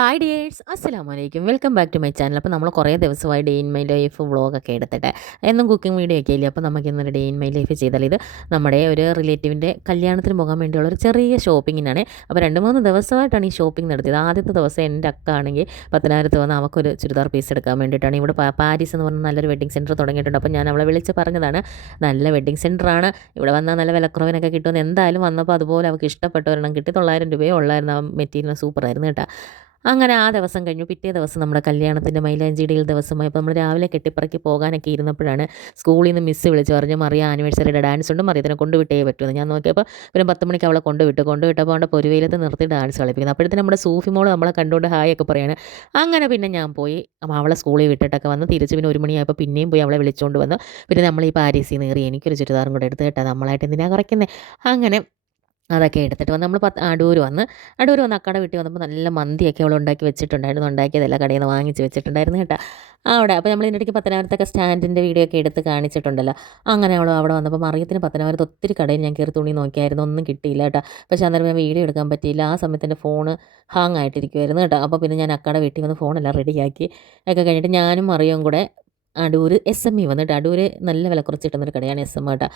Hi dears അസ്സലാമു വലൈക്കും welcome back to my channel അപ്പോൾ നമ്മൾ കുറേ ദിവസമായി ഡേ ഇൻ മൈ ലൈഫ് വ്ളോഗൊക്കെ എടുത്തിട്ട്. എന്നും കുക്കിംഗ് വീഡിയോ ഒക്കെ ഇല്ലേ? അപ്പോൾ നമുക്ക് ഇന്നൊരു ഡേ ഇൻ മൈ ലൈഫ് ചെയ്താൽ ഇത് നമ്മുടെ ഒരു റിലേറ്റീവിന്റെ കല്യാണത്തിന് പോകാൻ വേണ്ടിയുള്ള ഒരു ചെറിയ ഷോപ്പിങ്ങിനാണ് അപ്പോൾ രണ്ട് മൂന്ന് ദിവസമായിട്ടാണ് ഈ ഷോപ്പിംഗ് നടത്തിയത്. ആദ്യത്തെ ദിവസം എന്റെ അക്ക ആണെങ്കിൽ പത്തനായിരത്ത് വന്ന് അവൾക്കൊരു ചുരിദാർ പീസ് എടുക്കാൻ വേണ്ടിയിട്ടാണ് ഇവിടെ പാരീസ് എന്ന് പറഞ്ഞ നല്ലൊരു വെഡ്ഡിങ് സെന്റർ തുടങ്ങിയിട്ടുണ്ട്. അപ്പോൾ ഞാൻ അവളെ വിളിച്ച് പറഞ്ഞതാണ് നല്ല വെഡ്ഡിങ് സെന്ററാണ് ഇവിടെ വന്നാൽ നല്ല വിലക്കുറവിനൊക്കെ കിട്ടുമെന്ന്. എന്തായാലും വന്നപ്പോൾ അതുപോലെ അവൾക്ക് ഇഷ്ടപ്പെട്ട ഒരെണ്ണം കിട്ടി. തൊള്ളായിരം രൂപയോ ഉള്ളായിരുന്നു. ആ മെറ്റീരിയൽ സൂപ്പറായിരുന്നു കേട്ടോ. അങ്ങനെ ആ ദിവസം കഴിഞ്ഞു. പിറ്റേ ദിവസം നമ്മുടെ കല്യാണത്തിന്റെ മൈലാഞ്ചിയുടെ ദിവസമായി. അപ്പോൾ നമ്മൾ രാവിലെ കെട്ടിപ്പറക്കി പോകാനൊക്കെ ഇരുന്നപ്പോഴാണ് സ്കൂളിൽ നിന്ന് മിസ്സ് വിളിച്ച് പറഞ്ഞു മറിയ ആനിവേഴ്സറിയുടെ ഡാൻസ് ഉണ്ട്. മറിയത്തിനെ കൊണ്ടുവിട്ടേ പറ്റുമെന്ന് ഞാൻ നോക്കിയപ്പോൾ പിന്നെ പത്ത് മണിക്ക് അവളെ കൊണ്ടുവിട്ടു കൊണ്ടുവിട്ടപ്പോൾ അവിടെ പൊരുവയിലത്ത് നിർത്തി ഡാൻസ് കളിപ്പിക്കുന്നത് അപ്പോഴത്തേന് നമ്മുടെ സൂഫി മോൾ നമ്മളെ കണ്ടുകൊണ്ട് ഹായ് ഒക്കെ പറയാണ്. അങ്ങനെ പിന്നെ ഞാൻ പോയി അവളെ സ്കൂളിൽ വിട്ടിട്ടൊക്കെ വന്ന് തിരിച്ച് പിന്നെ ഒരു മണിയായപ്പോൾ പിന്നെയും പോയി അവളെ വിളിച്ചുകൊണ്ട് വന്നു. പിന്നെ നമ്മൾ ഈ പാരീസിൽ നിന്ന് കയറി എനിക്കൊരു ചുരിദാറും കൂടെ എടുത്ത് കേട്ടോ. നമ്മളായിട്ട് എന്തിനാണ് കുറയ്ക്കുന്നത് അങ്ങനെ അതൊക്കെ എടുത്തിട്ട് വന്ന് നമ്മൾ പത്ത് അടൂർ വന്ന് അടൂർ വന്ന് അക്കട വീട്ടിൽ വന്നപ്പോൾ നല്ല മന്തിയൊക്കെ അവൾ ഉണ്ടാക്കി വെച്ചിട്ടുണ്ടായിരുന്നു. ഉണ്ടാക്കിയതെല്ലാം കടയിൽ നിന്ന് വാങ്ങിച്ച് വെച്ചിട്ടുണ്ടായിരുന്നു കേട്ടോ. അവിടെ അപ്പോൾ നമ്മൾ ഇതിന്റെ ഇടയ്ക്ക് പത്തനാപുരത്തൊക്കെ സ്റ്റാൻഡിന്റെ വീഡിയോ ഒക്കെ എടുത്ത് കാണിച്ചിട്ടുണ്ടല്ലോ. അങ്ങനെ അവൾ അവിടെ വന്നപ്പോൾ മറിയത്തിന് പത്തനാപുരത്ത് ഒത്തിരി കടയിൽ ഞാൻ കയറി തുണി നോക്കിയായിരുന്നു. ഒന്നും കിട്ടിയില്ല കേട്ടോ. പക്ഷേ അന്നേരം ഞാൻ വീഡിയോ എടുക്കാൻ പറ്റിയില്ല. ആ സമയത്ത് എന്റെ ഫോൺ ഹാങ് ആയിട്ടിരിക്കുമായിരുന്നു കേട്ടോ. അപ്പോൾ പിന്നെ ഞാൻ അക്കട വീട്ടിൽ വന്ന് ഫോണെല്ലാം റെഡിയാക്കി ഒക്കെ കഴിഞ്ഞിട്ട് ഞാനും മറിയും കൂടെ അടൂർ എസ് എം ഇ വന്നിട്ട് അടൂർ നല്ല വില കുറച്ച് കിട്ടുന്നൊരു കടയാണ് എസ് എം കേട്ടോ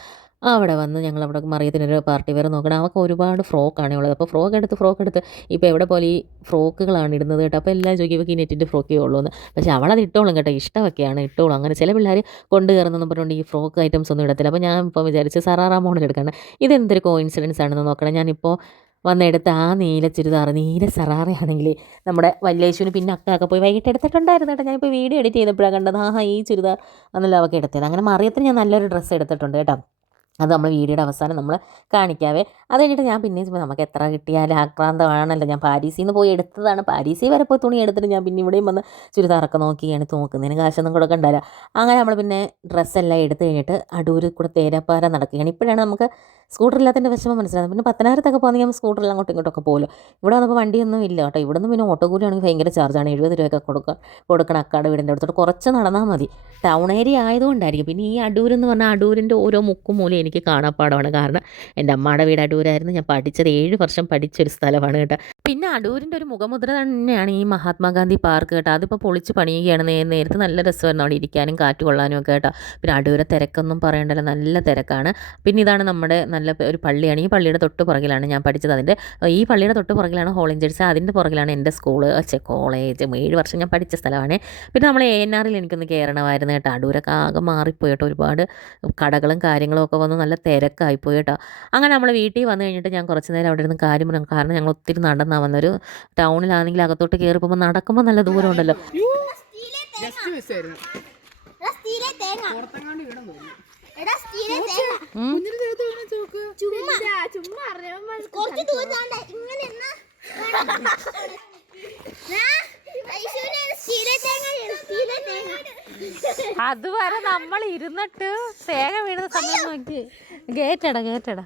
അവിടെ വന്ന് ഞങ്ങൾ അവിടെ മറിയത്തിനൊരു പാർട്ടി വേറെ നോക്കണം. അവൾക്ക് ഒരുപാട് ഫ്രോക്കാണ് ഉള്ളത്. അപ്പോൾ ഫ്രോക്ക് എടുത്ത് ഫ്രോക്ക് എടുത്ത്. ഇപ്പോൾ എവിടെ പോലെ ഈ ഫ്രോക്കുകളാണ് ഇടുന്നത് കേട്ടോ. അപ്പോൾ എല്ലാം ചോദിക്കും ഈ നെറ്റിന്റെ ഫ്രോക്കേ ഉള്ളൂ എന്ന് പക്ഷേ അവളത് ഇട്ടോളും കേട്ടോ. ഇഷ്ടമൊക്കെയാണ് ഇട്ടോളും. അങ്ങനെ ചില പിള്ളേർ കൊണ്ട് കയറുന്നെന്ന് പറഞ്ഞുകൊണ്ട് ഈ ഫ്രോക്ക് ഐറ്റംസ് ഒന്നും ഇടത്തില്ല. അപ്പോൾ ഞാൻ ഇപ്പോൾ വിചാരിച്ച് സറാറാ മോഡൽ എടുക്കണം. ഇതെന്തൊരു കോയിൻസിഡൻസ് ആണെന്ന് നോക്കണം. ഞാനിപ്പോൾ വന്നെടുത്ത ആ നീല ചുരിദാർ നീല സറാറയാണെങ്കിൽ നമ്മുടെ വല്യേശുവിന് പിന്നെ അക്കാക്കെ പോയി വൈകിട്ട് എടുത്തിട്ടുണ്ടായിരുന്നു കേട്ടോ. ഞാനിപ്പോൾ വീഡിയോ എഡിറ്റ് ചെയ്തപ്പോഴാണ് കണ്ടത്. ആഹാ ഈ ചുരിദാർ എന്നല്ല അവൾക്ക് എടുത്തത്. അങ്ങനെ മറിയത്തിന് ഞാൻ നല്ലൊരു ഡ്രസ്സ് എടുത്തിട്ടുണ്ട് കേട്ടോ. അത് നമ്മൾ വീഡിയോയുടെ അവസാനം നമ്മൾ കാണിക്കാവേ. അത് കഴിഞ്ഞിട്ട് ഞാൻ പിന്നെ ചുമ്പോൾ നമുക്ക് എത്ര കിട്ടിയാലും ആക്രാന്തമാണല്ലോ. ഞാൻ പാരീസിൽ നിന്ന് പോയി എടുത്തതാണ്. പാരീസിൽ വരെ പോയി തുണി എടുത്തിട്ട് ഞാൻ പിന്നെ ഇവിടെയും വന്ന് ചുരിദാറൊക്കെ നോക്കിയാണ് നോക്കുന്നതിന് കാശൊന്നും കൊടുക്കണ്ടല്ലോ. അങ്ങനെ നമ്മൾ പിന്നെ ഡ്രസ്സെല്ലാം എടുത്തു കഴിഞ്ഞിട്ട് അടൂരിൽ കൂടെ തേരാപ്പാര നടക്കുകയാണ്. ഇപ്പോഴാണ് നമുക്ക് സ്കൂട്ടറില്ലാത്തതിന്റെ വിഷമം മനസ്സിലാകും. പിന്നെ പത്തനായിരത്തൊക്കെ പോകുന്നെങ്കിൽ നമ്മൾ സ്കൂട്ടറിൽ അങ്ങോട്ടും ഇങ്ങോട്ടൊക്കെ പോകുമല്ലോ ഇവിടെ വന്നപ്പോൾ വണ്ടിയൊന്നും ഇല്ല കേട്ടോ. ഇവിടെ നിന്ന് പിന്നെ ഓട്ടോ കൂലിയാണെങ്കിൽ ഭയങ്കര ചാർജാണ് എഴുപത് രൂപയൊക്കെ കൊടുക്കുക കൊടുക്കണം അക്കാട് വീടിന്റെ അടുത്തോട്ട്. കുറച്ച് നടന്നാൽ മതി. ടൗൺ ഏരിയ ആയതുകൊണ്ടായിരിക്കും. പിന്നെ ഈ അടൂർ എന്ന് പറഞ്ഞാൽ അടൂരിന്റെ ഓരോ മുക്കും മൂലം എനിക്ക് കാണാപ്പാടമാണ് കാരണം എന്റെ അമ്മയുടെ വീട് അടൂരായിരുന്നു. ഞാൻ പഠിച്ചത് ഏഴ് വർഷം പഠിച്ചൊരു സ്ഥലമാണ് കേട്ടോ. പിന്നെ അടൂരിന്റെ ഒരു മുഖമുദ്ര തന്നെയാണ് ഈ മഹാത്മാഗാന്ധി പാർക്ക് കേട്ടോ. അതിപ്പോൾ പൊളിച്ച് പണിയുകയാണ്. നേരത്തെ നല്ല രസമായിരുന്നു അവിടെ ഇരിക്കാനും കാറ്റ് കൊള്ളാനും ഒക്കെ കേട്ടോ. പിന്നെ അടൂരെ തിരക്കൊന്നും പറയണ്ടല്ലോ. നല്ല തിരക്കാണ്. പിന്നെ ഇതാണ് നമ്മുടെ നല്ല ഒരു പള്ളിയാണ്. ഈ പള്ളിയുടെ തൊട്ട് പുറകിലാണ് ഞാൻ പഠിച്ചത്. അതിന്റെ ഈ പള്ളിയുടെ തൊട്ട് പുറകിലാണ് ഹോളിഞ്ചേഴ്സ് അതിന്റെ പുറകിലാണ് എന്റെ സ്കൂൾ ചെ കോളേജ് ഏഴ് വർഷം ഞാൻ പഠിച്ച സ്ഥലമാണ്. പിന്നെ നമ്മൾ എ എൻ ആറിൽ എനിക്കൊന്ന് കയറണമായിരുന്നു കേട്ടോ. അടൂരൊക്കെ ആകെ മാറിപ്പോയി കേട്ടോ ഒരുപാട് കടകളും കാര്യങ്ങളും ഒക്കെ വന്ന് നല്ല തിരക്കായിപ്പോയി കേട്ടോ അങ്ങനെ നമ്മൾ വീട്ടിൽ വന്നു കഴിഞ്ഞിട്ട് ഞാൻ കുറച്ച് നേരം അവിടെ ഇരുന്ന് കാര്യം പറഞ്ഞു. കാരണം ഞങ്ങൾ ഒത്തിരി നടന്നാ വന്നൊരു ടൗണിലാണെങ്കിൽ അകത്തോട്ട് കയറി പോകുമ്പോൾ നടക്കുമ്പോൾ നല്ല ദൂരം ഉണ്ടല്ലോ. ജസ്റ്റ് മിസ് ആയിരുന്നു. വീണ അതുവരെ നമ്മൾ ഇരുന്നിട്ട് തേങ്ങ വീഴുന്ന സമയം നോക്കി. ഗേറ്റടാ ഗേറ്റടാ.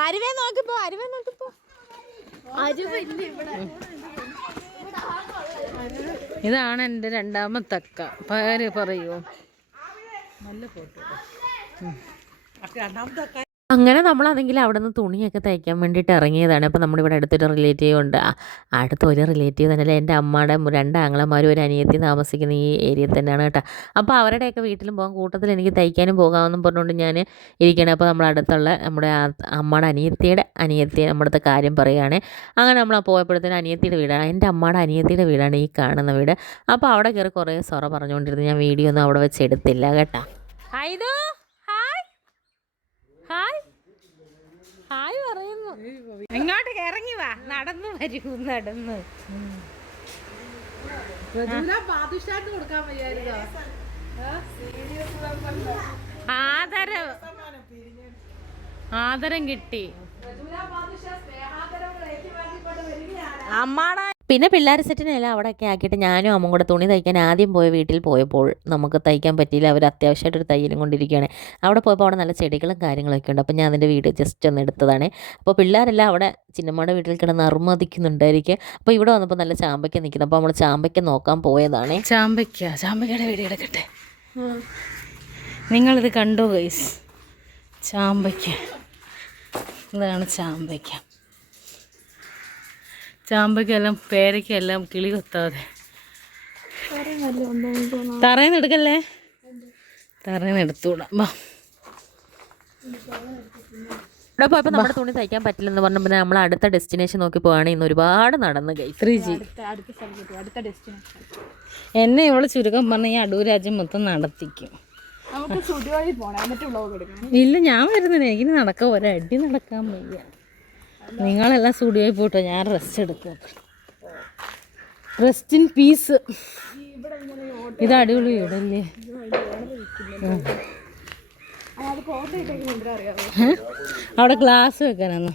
അരുവേ നോക്കിപ്പോ അരുവേ നോക്കിപ്പോ ഇതാണ് എന്റെ രണ്ടാമത്തെ അക്ക. പേര് അങ്ങനെ നമ്മളാണെങ്കിൽ അവിടെ നിന്ന് തുണിയൊക്കെ തയ്ക്കാൻ വേണ്ടിയിട്ട് ഇറങ്ങിയതാണ്. അപ്പോൾ നമ്മുടെ ഇവിടെ അടുത്തൊരു റിലേറ്റീവ് ഉണ്ട്. അടുത്ത ഒരു റിലേറ്റീവ് തന്നെയല്ല എന്റെ അമ്മയുടെ രണ്ട് ആങ്ങളമാരും ഒരു അനിയത്തി താമസിക്കുന്ന ഈ ഏരിയയിൽ തന്നെയാണ് കേട്ടോ. അപ്പോൾ അവരുടെയൊക്കെ വീട്ടിലും പോകാൻ കൂട്ടത്തിൽ എനിക്ക് തയ്ക്കാനും പോകാമെന്നും പറഞ്ഞുകൊണ്ട് ഞാൻ ഇരിക്കണം അപ്പോൾ നമ്മുടെ അടുത്തുള്ള നമ്മുടെ അമ്മയുടെ അനിയത്തിയുടെ അനിയത്തി നമ്മുടെ കാര്യം പറയുകയാണ്. അങ്ങനെ നമ്മൾ പോയപ്പോഴത്തേനും അനിയത്തിയുടെ വീടാണ്. എന്റെ അമ്മയുടെ അനിയത്തിയുടെ വീടാണ് ഈ കാണുന്ന വീട്. അപ്പോൾ അവിടെ കയറി കുറേ സൊറ പറഞ്ഞുകൊണ്ടിരുന്നു. ഞാൻ വീഡിയോ ഒന്നും അവിടെ വെച്ച് എടുത്തില്ല കേട്ടോ. Hi hi. ഹായ്. ഹായ് പറയുന്നു. ഇങ്ങോട്ട് ഇറങ്ങി വാ. നടന്നു വരൂ നടന്ന്. ആദരം ആദരം കിട്ടി. അമ്മാടാ പിന്നെ പിള്ളേർ സെറ്റിനെല്ലാം അവിടെയൊക്കെ ആക്കിയിട്ട് ഞാനും അമ്മ കൂടെ തുണി തയ്ക്കാൻ ആദ്യം പോയ വീട്ടിൽ പോയപ്പോൾ നമുക്ക് തയ്ക്കാൻ പറ്റിയില്ല. അവർ അത്യാവശ്യമായിട്ടൊരു തയ്യലും കൊണ്ടിരിക്കുകയാണ്. അവിടെ പോയപ്പോൾ അവിടെ നല്ല ചെടികളും കാര്യങ്ങളൊക്കെ ഉണ്ട്. അപ്പോൾ ഞാൻ അതിന്റെ വീഡിയോ ജസ്റ്റ് ഒന്ന് എടുത്തതാണ്. അപ്പോൾ പിള്ളേരെല്ലാം അവിടെ ചിന്നമ്മയുടെ വീട്ടിൽ കിടന്ന് അറുമതിക്കുന്നുണ്ടായിരിക്കും. അപ്പോൾ ഇവിടെ വന്നപ്പോൾ നല്ല ചാമ്പയ്ക്ക നിൽക്കുന്നത് അപ്പോൾ നമ്മൾ ചാമ്പയ്ക്ക നോക്കാൻ പോയതാണ്. ചാമ്പയ്ക്ക ചാമ്പയ്ക്കയുടെ വീഡിയോ എടുക്കട്ടെ നിങ്ങളിത് കണ്ടോ ഗൈസ് ചാമ്പയ്ക്ക. ഇതാണ് ചാമ്പയ്ക്ക. ചാമ്പയ്ക്കെല്ലാം പേരയ്ക്കെല്ലാം കിളി കൊത്താതെ. തറേന്ന് എടുക്കല്ലേ? തറയിൽ എടുത്തുകൂടാ വാ. ഇവിടെ പോയപ്പോൾ നമ്മുടെ തുണി തയ്ക്കാൻ പറ്റില്ലെന്ന് പറഞ്ഞ പിന്നെ നമ്മൾ അടുത്ത ഡെസ്റ്റിനേഷൻ നോക്കി പോവാണ്. ഇന്ന് ഒരുപാട് നടന്ന് ഗൈത്രി ത്രീ ജി എന്നെ ഇവൾ ചുരുക്കം പറഞ്ഞ ഈ അടൂർ രാജ്യം മൊത്തം നടത്തിക്കും. ഇല്ല ഞാൻ വരുന്നില്ല. എനിക്ക് നടക്കാൻ ഒരടി നടക്കാൻ വയ്യ. നിങ്ങളെല്ലാം സ്റ്റുഡിയോയിൽ പോട്ടോ ഞാൻ റെസ്റ്റ് എടുക്കുക റെസ്റ്റ് ഇൻ പീസ് ഇത് അടിപൊളി വീടല്ലേ? ഏ? അവിടെ ഗ്ലാസ് വെക്കാനാന്ന്.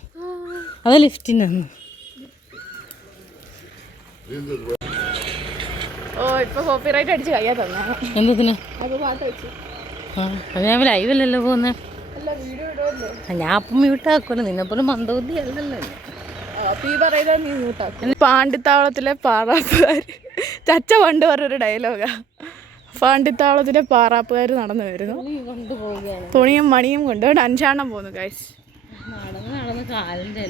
അത് തന്നെ. എന്തിന് അത് ഞാൻ ലൈവല്ലല്ലോ പോകുന്നത് ഞാൻ അപ്പം മ്യൂട്ടാക്കുമല്ലോ നിന്നെപ്പോലെ മന്ദബുദ്ധി അല്ലല്ലോ പാണ്ഡിത്താവളത്തിലെ പാണ്ടിത്താവളത്തിലെ പാറാപ്പുകാർ. ചച്ച പണ്ട് പറഞ്ഞൊരു ഡയലോഗാ പാണ്ടിത്താവളത്തിലെ പാറാപ്പുകാർ നടന്നു വരുന്നു. തുണിയും മണിയും കൊണ്ട് അഞ്ചാണം പോന്നു കാശ് നടന്ന് നടന്ന് കാലിന്റെ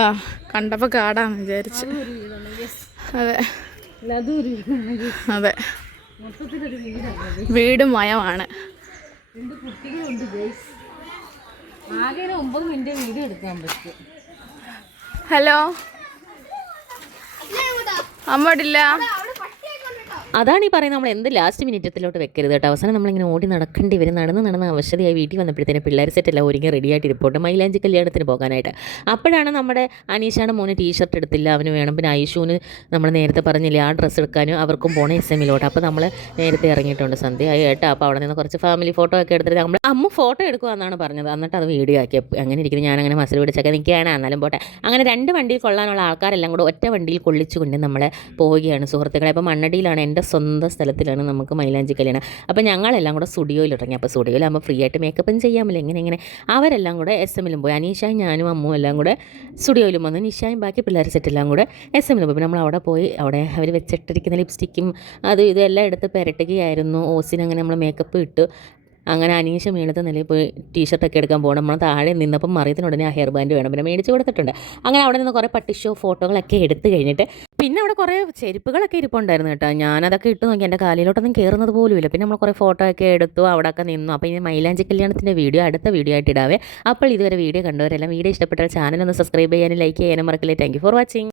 ആ കണ്ടപ്പോ കാടാന്ന് വിചാരിച്ചു. അതെ. അല്ല അതും. വീട് മയമാണ് രണ്ട് കുട്ടികളുണ്ട് ആകെ ഒമ്പത് മിനിറ്റ് വീഡിയോ എടുക്കാൻ പറ്റും. ഹലോ? അമ്മടില്ല അതാണ് ഈ പറയുന്നത് നമ്മൾ എന്ത് ലാസ്റ്റ് മിനിറ്റത്തിലോട്ട് വെക്കരുത് കേട്ടോ. അവസാനം നമ്മളിങ്ങനെ ഓടി നടക്കേണ്ടി വരും. നടന്ന് നടന്ന് അവശതയായി വീട്ടിൽ വന്നപ്പോഴത്തേന് പിള്ളേർ സെറ്റെല്ലാം ഒരുങ്ങി റെഡിയായിട്ട് ഇരിപ്പോട്ട് മൈലാഞ്ചി കല്യാണത്തിന് പോകാനായിട്ട്. അപ്പോഴാണ് നമ്മുടെ അനീഷാണ് മോന് ടീഷർട്ട് എടുത്തില്ല. അവന് വേണം. പിന്നെ ഐഷുവിന് നമ്മൾ നേരത്തെ പറഞ്ഞില്ലേ ആ ഡ്രസ്സ് എടുക്കാനും അവർക്കും പോണേ എസ് എമ്മിലോട്ട് അപ്പോൾ നമ്മൾ നേരത്തെ ഇറങ്ങിയിട്ടുണ്ട് സന്ധ്യ. കേട്ടോ അപ്പോൾ അവിടെ നിന്ന് കുറച്ച് ഫാമിലി ഫോട്ടോ ഒക്കെ എടുത്തിട്ട് നമ്മൾ അമ്മ ഫോട്ടോ എടുക്കുക എന്നാണ് പറഞ്ഞത്. എന്നിട്ട് അത് വീഡിയോ ആക്കി. അങ്ങനെ അങ്ങനെ ഇരിക്കുന്നു. അങ്ങനെ മസിൽ പിടിച്ചൊക്കെ നിൽക്കുകയാണ്. എന്നാലും പോട്ടെ. അങ്ങനെ രണ്ട് വണ്ടിയിൽ കൊള്ളാനുള്ള ആൾക്കാരെല്ലാം കൂടെ ഒറ്റ വണ്ടിയിൽ കൊള്ളിച്ചുകൊണ്ട് നമ്മൾ പോവുകയാണ്. സുഹൃത്തുക്കളെ അപ്പോൾ മണ്ണടിയിലാണ് എന്റെ സ്വന്തം സ്ഥലത്തിലാണ് നമുക്ക് മൈലാഞ്ചി കല്യാണം. അപ്പോൾ ഞങ്ങളെല്ലാം കൂടെ സ്റ്റുഡിയോയിൽ ഇറങ്ങി അപ്പോൾ സ്റ്റുഡിയോയിൽ സ്റ്റുഡിയോയിലാകുമ്പോൾ ഫ്രീ ആയിട്ട് മേക്കപ്പും ചെയ്യാമല്ലോ എങ്ങനെ എങ്ങനെ അവരെല്ലാം കൂടെ എസ് എമ്മിലും പോയി. അനീഷായും ഞാനും അമ്മും എല്ലാം കൂടെ സ്റ്റുഡിയോയിലും വന്നു നിഷായും ബാക്കി പിള്ളേർ സെറ്റെല്ലാം കൂടെ എസ് എമ്മിലും പോയി. നമ്മൾ അവിടെ പോയി. അവിടെ അവർ വെച്ചിട്ടിരിക്കുന്ന ലിപ്സ്റ്റിക്കും അത് ഇതെല്ലാം എടുത്ത് പെരട്ടുകയായിരുന്നു. ഓസിന് അങ്ങനെ നമ്മൾ മേക്കപ്പ് ഇട്ട്. അങ്ങനെ അനീഷ മേളത്തെ നിലയിൽ പോയി ടീഷർട്ടൊക്കെ എടുക്കാൻ പോകണം നമ്മൾ താഴെ നിന്നപ്പം മറിയത്തിനുടനെ ആ ഹെയർ ബാൻഡ് വേണം. പിന്നെ മേടിച്ച് കൊടുത്തിട്ടുണ്ട്. അങ്ങനെ അവിടെ നിന്ന് കുറേ പട്ടിഷോ ഫോട്ടോകളൊക്കെ എടുത്തു കഴിഞ്ഞിട്ട് പിന്നെ അവിടെ കുറേ ചെരുപ്പുകളൊക്കെ ഇരിപ്പുണ്ടായിരുന്നു കേട്ടോ. ഞാനതൊക്കെ ഇട്ട് നോക്കി. എന്റെ കാലിലോട്ടൊന്നും കയറുന്നത് പോലുമില്ല. പിന്നെ നമ്മൾ കുറേ ഫോട്ടോ ഒക്കെ എടുത്തു അവിടെ ഒക്കെ നിന്നു. അപ്പോൾ ഇനി മൈലാഞ്ചി കല്യാണത്തിന്റെ വീഡിയോ അടുത്ത വീഡിയോ ആയിട്ട് ഇടാവേ. അപ്പോൾ ഇതുവരെ വീഡിയോ കണ്ടവരെല്ലാം വീഡിയോ ഇഷ്ടപ്പെട്ടാൽ ചാനൽ ഒന്ന് സബ്സ്ക്രൈബ് ചെയ്യാനും ലൈക്ക് ചെയ്യാനും മറക്കില്ലേ. Thank for watching